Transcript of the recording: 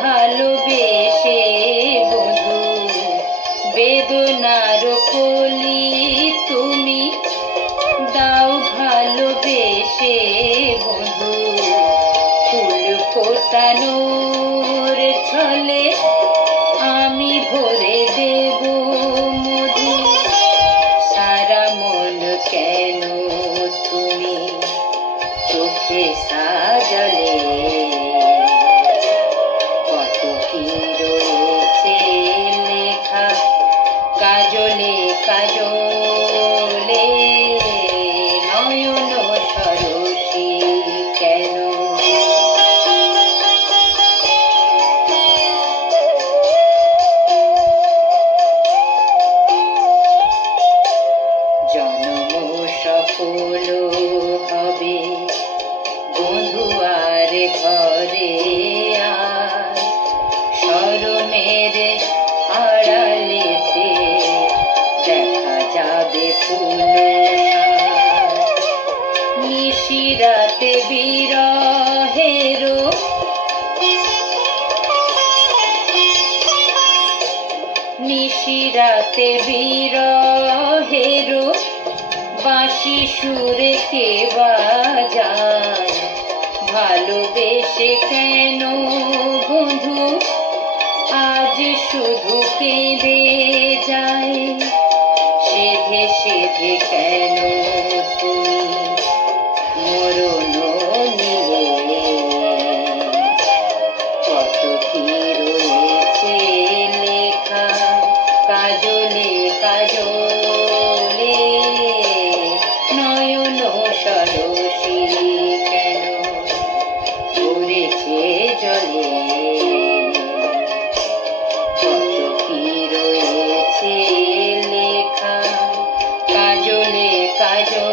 ভালোবেসে বধূ বেদনার কলি তুমি দাও ভালোবেসে বধূ ফুল ফোটানোর ছলে আমি ভরে দেব মধু সারা মন কেন তুমি চোখে সাজালে কত কি রয়েছে লেখা কাজলে কাজলে নয়ন সরসী কেন জন্ম সফল হবে বন্ধু আর ঘরে আর শরমের আড়ালেতে দেখা যাবে ফুল নিশিরাতে বিরহেরো নিশিরাতে বিরহেরো বাঁশি সুরে কে বাজায় ভালোবেসে কেন বন্ধু আজ শুধু কেঁদে যায় সেধে সেধে কেন তুমি মরণ নিয়ে কত কি রয়েছে লেখা কাজলে কাজলে নয়ন সরসী কেন পড়েছে জলে কত কি রয়েছে লেখা কাজলে কাজলে